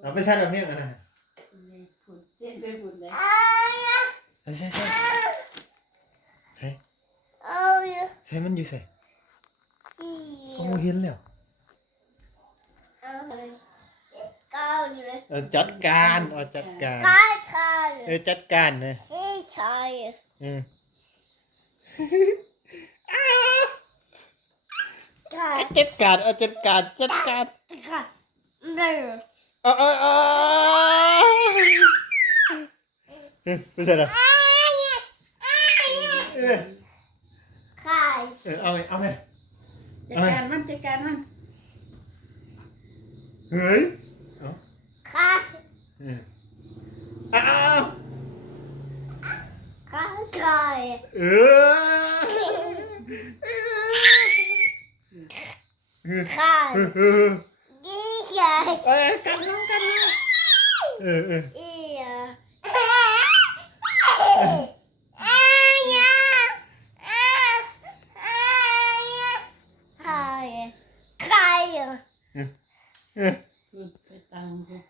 เอาไปใส่แบบนี้กันนะเต้นไปฝุ่นเลยใช่ใช่มันอยู่ใส่โอ้เห็นแล้วจัดการจัดการจัดการเลยจัดการจัดการจัดการไม่ใช่หรอเอาไหมจัดการมันจัดการมันเฮ้ยเอาเอกันน้องกันไปตาม